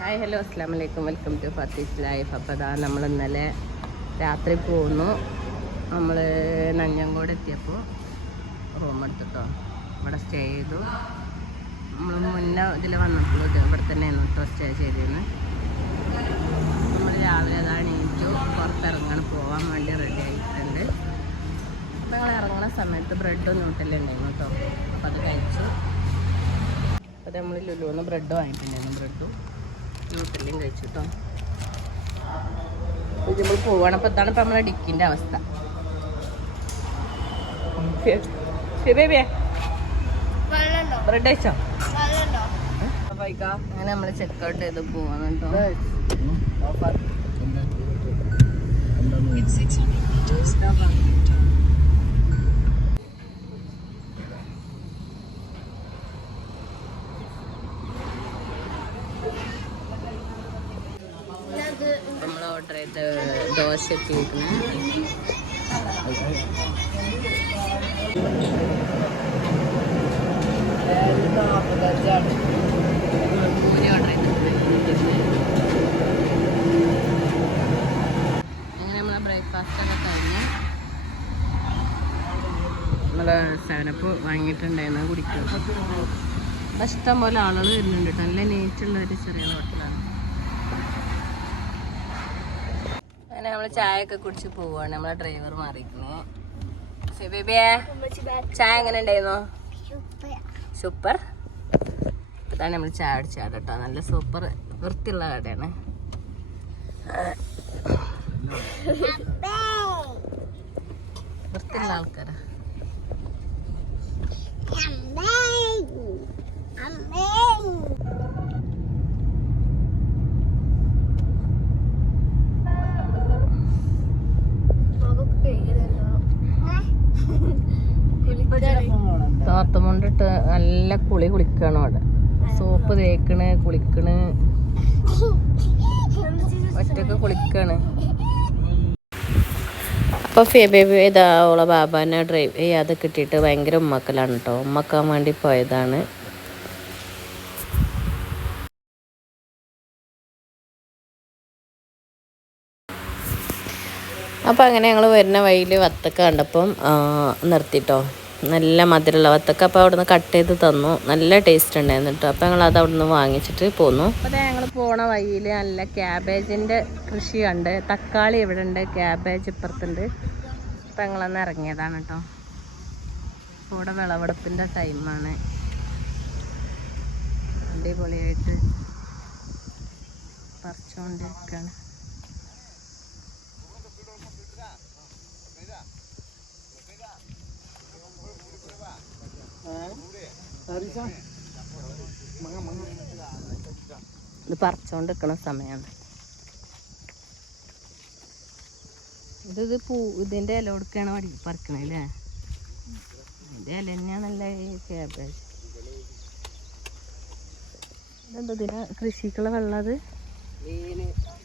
Hi hello അസ്സാം വലൈക്കും welcome to ഫത്തീസ് life അപ്പോൾ അതാ നമ്മൾ ഇന്നലെ രാത്രി പോന്നു. നമ്മൾ നഞ്ഞങ്കോട് എത്തിയപ്പോൾ റൂം എടുത്തിട്ടോ. ഇവിടെ സ്റ്റേ ചെയ്തു. നമ്മൾ മുന്നേ ഇതിൽ വന്നപ്പോൾ ഇവിടെ തന്നെയായിരുന്നു കേട്ടോ സ്റ്റേ ചെയ്തിരുന്നു നമ്മൾ രാവിലെ അതാ എണീറ്റു. പുറത്തിറങ്ങാൻ പോകാൻ വേണ്ടി റെഡി ആയിട്ടുണ്ട്. അപ്പോൾ ഞങ്ങൾ ഇറങ്ങുന്ന സമയത്ത് ബ്രെഡും ന്യൂട്ടലുണ്ടായിരുന്നു കേട്ടോ അപ്പോൾ അത് കഴിച്ചു. അപ്പോൾ നമ്മൾ ലുലുന്ന് ബ്രെഡ് വാങ്ങിയിട്ടുണ്ടായിരുന്നു ബ്രെഡും ന്യൂട്ടലും കഴിച്ചു കേട്ടോ നമ്മൾ പോവാണ്. അപ്പോൾ ഇതാണ് ഇപ്പം നമ്മളെ ഡിക്കിന്റെ അവസ്ഥ. ബേബിയെ ബ്രെഡ് കഴിച്ചോ? അങ്ങനെ നമ്മൾ ചെക്കൗട്ട് ചെയ്ത് പോവാണ് കേട്ടോ. നമ്മൾ ഓർഡർ ചെയ്ത് ദോശ ഓർഡർ അങ്ങനെ ബ്രേക്ക്ഫാസ്റ്റ് സെവനപ്പ് വാങ്ങിയിട്ടുണ്ടായിരുന്നു കുടിക്കും അപ്പം ഇഷ്ടം പോലെ ആളുകൾ വരുന്നുണ്ട് കേട്ടോ. നല്ല നീറ്റുള്ള ഒരു ചെറിയ ഹോട്ടലാണ് അങ്ങനെ നമ്മൾ ചായ ഒക്കെ കുടിച്ച് പോവാണ്. നമ്മളെ ഡ്രൈവർ മാറിക്കുന്നു ചായ എങ്ങനെ ഉണ്ടായിരുന്നു? സൂപ്പർ. ഇതാണ് നമ്മൾ ചായ അടിച്ചാട് കേട്ടോ. നല്ല സൂപ്പർ വൃത്തിയുള്ള കടയാണ്. വൃത്തിയുള്ള ആൾക്കാരാ. തോർത്തുമുണ്ടിട്ട് നല്ല കുളി കുളിക്കണം അവിടെ. സോപ്പ് തേക്കണ് കുളിക്കണ്. ഒറ്റയ്ക്ക് കുളിക്കാണ്. അപ്പോൾ ഫേബേബി ഇതാ ഓളെ ബാബാനെ ഡ്രൈവ് ചെയ്യാതെ കിട്ടിയിട്ട് ഭയങ്കര ഉമ്മക്കലാണ് കേട്ടോ ഉമ്മക്കാൻ വേണ്ടി പോയതാണ്. അപ്പോൾ അങ്ങനെ ഞങ്ങൾ വരുന്ന വഴിയിൽ വത്തക്ക കണ്ടപ്പം നിർത്തിട്ടോ. നല്ല മധുരമുള്ള വത്തക്ക. അപ്പോൾ അവിടുന്ന് കട്ട് ചെയ്ത് തന്നു. നല്ല ടേസ്റ്റ് ഉണ്ടായിരുന്നു കേട്ടോ അപ്പോൾ ഞങ്ങൾ അത് അവിടുന്ന് വാങ്ങിച്ചിട്ട് പോന്നു. അപ്പോൾ ഞങ്ങൾ പോണ വഴിയിൽ നല്ല ക്യാബേജിന്റെ കൃഷി ഉണ്ട് തക്കാളി ഇവിടെ ഉണ്ട് ക്യാബേജ് ഇപ്പുറത്തുണ്ട്. അപ്പോൾ ഞങ്ങളന്ന് ഇറങ്ങിയതാണ് കേട്ടോ ഇവിടെ വിളവെടുപ്പിന്റെ ടൈമാണ് അടിപൊളിയായിട്ട് പറിച്ചുകൊണ്ടിരിക്കുകയാണ് ഇത് പറിച്ചോണ്ട് നിൽക്കണ സമയമാണ് ഇത് ഇത് പൂ ഇതിന്റെ ഇല കൊടുക്കുകയാണ് പടി പറിക്കണേ അല്ലേ? ഇതിന്റെ ഇല തന്നെയാണല്ല ഈ ക്യാബേജ് ഇതെന്താ ഇതിന് കൃഷിക്കുള്ള വെള്ളം അത്?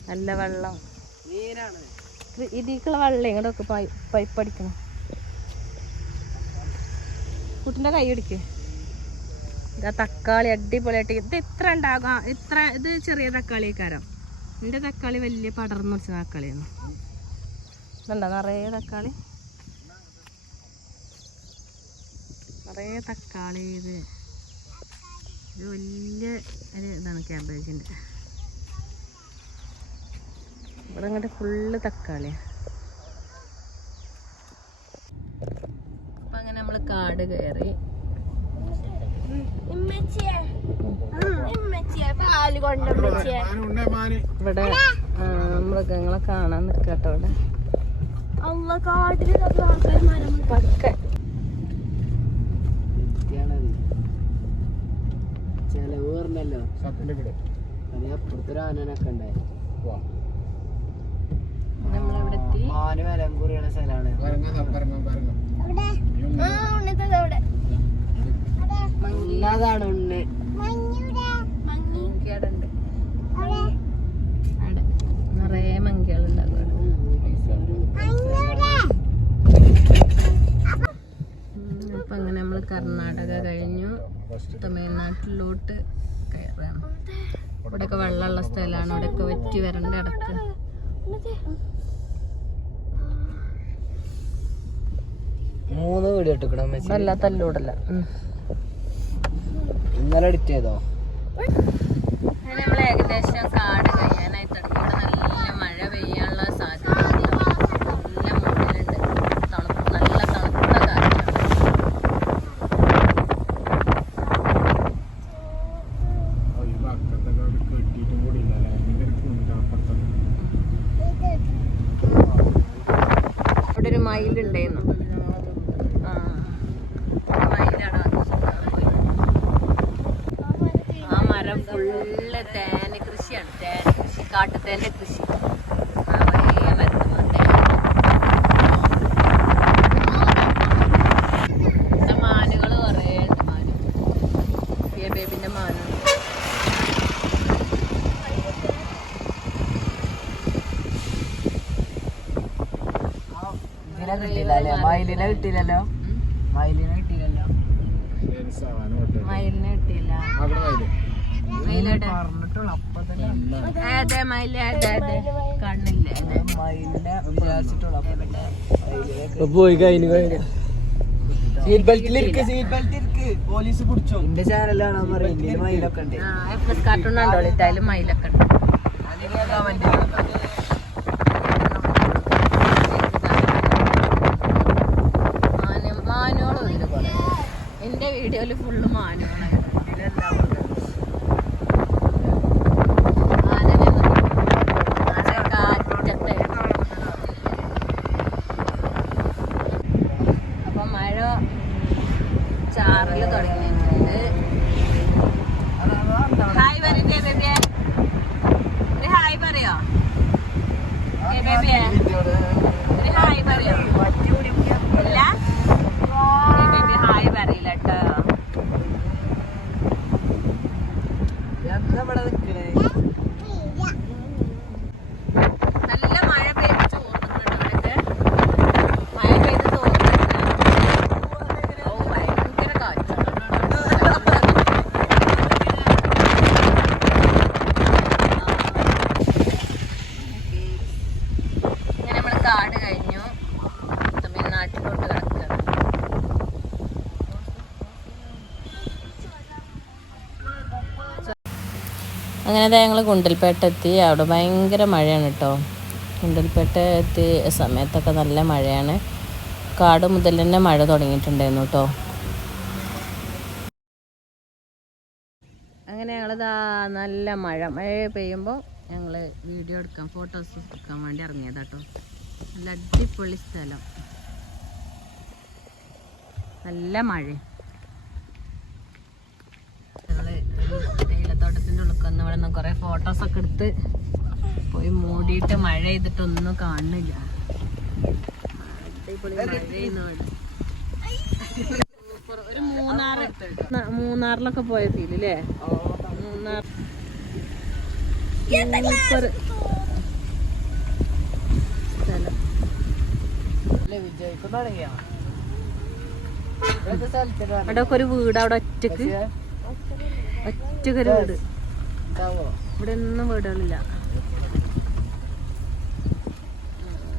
നല്ല വെള്ളം. ഇതിക്കുള്ള വെള്ളം ഇങ്ങോട്ടൊക്കെ പൈപ്പ് അടിക്കണം. കുട്ടിന്റെ കൈ പിടിക്കേ. ഇതാ തക്കാളി അടിപൊളിയായിട്ട് ഇത് ഇത്ര ഉണ്ടാകാം ഇത്ര ഇത് ചെറിയ തക്കാളി കാരം എന്റെ തക്കാളി വലിയ പടർന്നു വെച്ച തക്കാളിയാണ് ഇതുണ്ടോ? നിറയെ തക്കാളി. നിറയെ തക്കാളി ഇത്. വലിയ ഒരു ഇതാണ് ക്യാബേജിന്റെ ഇവിടെ അങ്ങോട്ട് ഫുള്ള് തക്കാളിയാണ് അപ്പം അങ്ങനെ നമ്മൾ കാട് കയറി ഇവിടെ മൃഗങ്ങളെ കാണാൻ നിൽക്കട്ടോ ഇവിടെ. പക്ക ചെലവ് പറഞ്ഞല്ലോ. അപ്പുറത്തൊരു ആനനൊക്കെ ഉണ്ടായി നമ്മളിവിടെ വിലം സ്ഥലമാണ് ഇല്ലാതാണ് ഉണ്ണ് നിറയെ മങ്കികളുണ്ടാകും അപ്പൊ അങ്ങനെ നമ്മൾ കർണാടക കഴിഞ്ഞു. തമിഴ്നാട്ടിലോട്ട് കയറാണ് ഇവിടെയൊക്കെ വെള്ളമുള്ള സ്ഥലമാണ്. ഇവിടെയൊക്കെ വെറ്റി വരണ്ട ഇടയ്ക്ക്. മൂന്ന് വീട് ഇട്ടിക്കണം അല്ല തല്ലൂടല്ല. ഇന്നലെ എഡിറ്റ് ചെയ്തോ? നമ്മൾ ഏകദേശം കാട് കഴിയാനായി തുടങ്ങി ഇവിടെ നല്ല മഴ പെയ്യാനുള്ള സാധ്യത നല്ല മുകളിലുണ്ട് തണുപ്പ് നല്ല തണുത്ത കാറ്റാണ് അവിടെ ഒരു മയിലുണ്ടായിരുന്നു ആ ഒരു മയിലാണ് വന്നത് പോയി ആ മരം ഫുള്ള് തേന കൃഷിയാണ്. തേന കൃഷി കാട്ടുതേന്റെ കൃഷി. വലിയ മരത്തുമ്മ തേൻ ഇവിടെ മാനുകൾ കുറേ ഉണ്ട് മാന്. പിയ ബേബിന്റെ മാനുണ്ട് ഇതിനെ കിട്ടിയില്ല അല്ലേ മയിലിനെ കിട്ടിയില്ലല്ലോ. മയിലിനെ കിട്ടിയില്ലല്ലോ? മയിലിനെ കിട്ടിയില്ല മയിലെവിടെ പറഞ്ഞിട്ടുള്ളൂ അപ്പൊ തന്നെ അതെ. മയിൽ അതെ അതെ. കണ്ണില്ല? പോയി കഴിഞ്ഞു കഴിഞ്ഞു. സീറ്റ് സീറ്റ് ബെൽറ്റിലിരിക്ക് പോലീസ് പിടിച്ചോ? എന്റെ ചാനലാണ് പറയുന്നത് മയിലൊക്കെ ഉണ്ട്. കാർട്ടൂൺ ഉണ്ടോ. മയിലൊക്കെ എന്റെ വീഡിയോയിൽ ഫുള്ള് മാനുകളായിരുന്നു ആനയൊന്നും ആന കാറ്റത്തെ അപ്പൊ മഴ ചാറൽ തുടങ്ങിയിട്ടുണ്ട് ഹായ് പറയേ ബേബിയെ ഒരു ഹായ് പറയോ ഏ ബേബിയെ ഒരു ഹായ് പറയോ ഇല്ല ഏ ബേബി ഹായ് പറയില്ല കേട്ടോ എന്താ ഇവിടെ നിക്കണേ നല്ല മഴ പെയ്ത് ചോർന്നിട്ടുണ്ട് ഇവിടെയൊക്കെ മഴ പെയ്ത് തോർന്നിട്ടുണ്ട് ഓ ഭയങ്കര കാറ്റാണ് ഇങ്ങനെ നമ്മൾ കാട് കഴിഞ്ഞു തമിഴ്നാട്ടിലോട്ട് കിടക്കുകയാണ് അങ്ങനെ ഞങ്ങൾ ഗുണ്ടൽപേട്ട എത്തി അവിടെ ഭയങ്കര മഴയാണ് കേട്ടോ ഗുണ്ടൽപേട്ട എത്തി സമയത്തൊക്കെ നല്ല മഴയാണ്. കാട് മുതൽ തന്നെ മഴ തുടങ്ങിയിട്ടുണ്ടായിരുന്നു കേട്ടോ അങ്ങനെ ഞങ്ങളിതാ നല്ല മഴ മഴ പെയ്യുമ്പോൾ ഞങ്ങൾ വീഡിയോ എടുക്കാൻ ഫോട്ടോസ് എടുക്കാൻ വേണ്ടി ഇറങ്ങിയതാ ഇറങ്ങിയതാട്ടോ നല്ല അടിപൊളി സ്ഥലം. നല്ല മഴ ഞങ്ങൾ ഒരു തേയിലത്തോട്ടത്തിന്റെ ഉള്ളിൽ ഇവിടെ നിന്ന് കുറെ ഫോട്ടോസ് ഒക്കെ എടുത്ത് പോയി മൂടിയിട്ട് മഴ ചെയ്തിട്ടൊന്നും കാണുന്നില്ല. അടിപൊളി. ഒരു മൂന്നാറ് മൂന്നാറിലൊക്കെ പോയ ഫീലല്ലേ മൂന്നാർ സൂപ്പർ സ്ഥലം. വിജയിക്കും തുടങ്ങിയാ? ഇവിടുത്തെ സ്ഥലത്തിന് അവിടെ ഒരു വീട് അവിടെ ഒറ്റയ്ക്ക്. ഒറ്റക്കൊരു വീട്. ഉണ്ടാവോ ഇവിടെ ഒന്നും വീടുകളില്ല.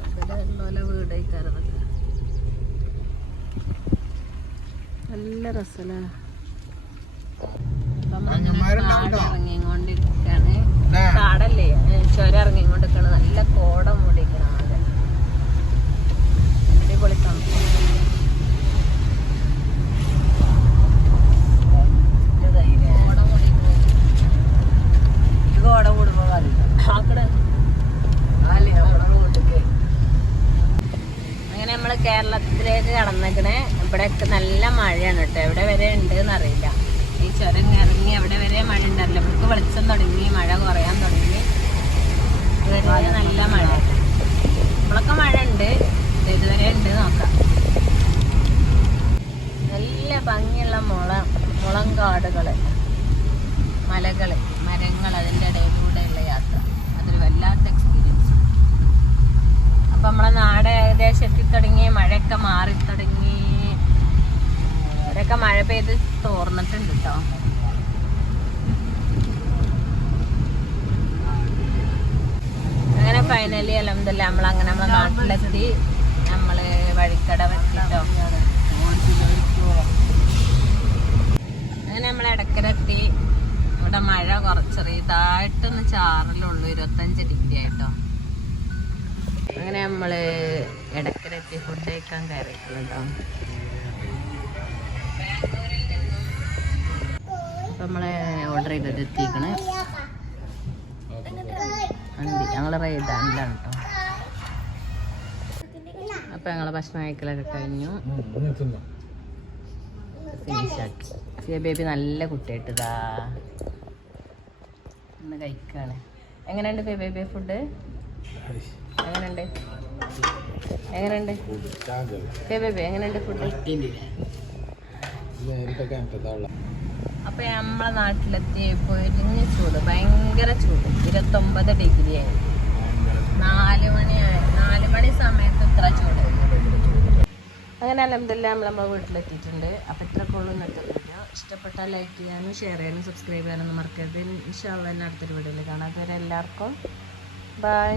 ഇവിടെ ഉള്ള വീട് കയറുന്നത് നല്ല രസമല്ലേ ഇറങ്ങിക്കൊണ്ടിരിക്കാണ്. കാടല്ലേ? ചുരം ഇറങ്ങിക്കൊണ്ടിരിക്കണ. നല്ല കോടം മൂടിക്കണ ആകെ അടിപൊളി തണുപ്പ് കോട മൂടിക്കണ ഇത് കോട കൂടുമ്പോ അറിയില്ല ആക്കടെ അല്ലേ നമ്മുടെ വീട്ടിക്ക് അങ്ങനെ നമ്മൾ കേരളത്തിലേക്ക് കടന്നേക്കണേ ഇവിടെയൊക്കെ നല്ല മഴയാണ് കേട്ടോ. എവിടെ വരെ ഉണ്ട് എന്നറിയില്ല ഈ ചുരം ഇറങ്ങി എവിടെ വരെ മഴ ഉണ്ടാവില്ല. ഇവർക്ക് വെളിച്ചം തുടങ്ങി മഴ കുറയാൻ തുടങ്ങി. ഇതുവരെ നല്ല മഴ. നമ്മളൊക്കെ മഴ ഉണ്ട്. ഇത് ഇതുവരെ ഉണ്ട് നോക്കാം. നല്ല ഭംഗിയുള്ള മുള മുളം കാടുകൾ മലകൾ മരങ്ങൾ അതിന്റെ ഇടയിൽ കൂടെയുള്ള യാത്ര. അതൊരു വല്ലാത്ത എക്സ്പീരിയൻസ് അപ്പൊ നമ്മളെ നാട് ഏകദേശം എത്തിത്തുടങ്ങി മഴയൊക്കെ മാറി തുടങ്ങി. ഇവിടെയൊക്കെ മഴ പെയ്ത് തോർന്നിട്ടുണ്ട് കേട്ടോ അങ്ങനെ ഫൈനലി അലഹമില്ല നമ്മൾ അങ്ങനെ നമ്മളെ നാട്ടിലെത്തി. നമ്മൾ വഴിക്കട വെച്ചിട്ടോ അങ്ങനെ നമ്മൾ ഇടക്കരെത്തി ഇവിടെ മഴ കുറച്ച് ചാറിലുള്ളൂ ചാറലുള്ളൂ. ഇരുപത്തഞ്ച് ഡിഗ്രി ആയിട്ടോ. അങ്ങനെ നമ്മൾ ഇടക്കരെത്തി ഫുഡ് കഴിക്കാൻ കയറിയിട്ടുണ്ടോ അപ്പൊ നമ്മളെ ഓർഡർ ചെയ്തത് എത്തിക്കണ്. അണ്ടി റേറ്റ് റൈഡാനിലാണ് കേട്ടോ അപ്പൊ ഞങ്ങളെ ഭക്ഷണം കഴിക്കലൊക്കെ കഴിഞ്ഞു. ബേബി നല്ല കുട്ടിയായിട്ടതാ ഇന്ന് കഴിക്കാണ്. എങ്ങനെയുണ്ട് ബേബി ഫുഡ് എങ്ങനെയുണ്ട്? എങ്ങനെയുണ്ട്? എങ്ങനെയുണ്ട് ഫുഡ് അപ്പൊ നമ്മളെ നാട്ടിലെത്തി പൊരിഞ്ഞ ചൂട് ഭയങ്കര ചൂട്. ഇരുപത്തൊമ്പത് ഡിഗ്രി ആയി. നാല് മണിയായി നാല് മണി സമയത്ത് ഇത്ര ചൂട്. അങ്ങനെ അലഹമില്ല നമ്മൾ നമ്മളെ വീട്ടിലെത്തിയിട്ടുണ്ട്. അപ്പം ഇത്രക്കുള്ളൂ ഇന്നത്തെ വീഡിയോ ഇഷ്ടപ്പെട്ടാൽ ലൈക്ക് ചെയ്യാനും ഷെയർ ചെയ്യാനും സബ്സ്ക്രൈബ് ചെയ്യാനൊന്നും മറക്കരുത്. ഇൻഷാല്ല അടുത്തൊരു വീഡിയോയിൽ കാണാം. എല്ലാവർക്കും ബൈ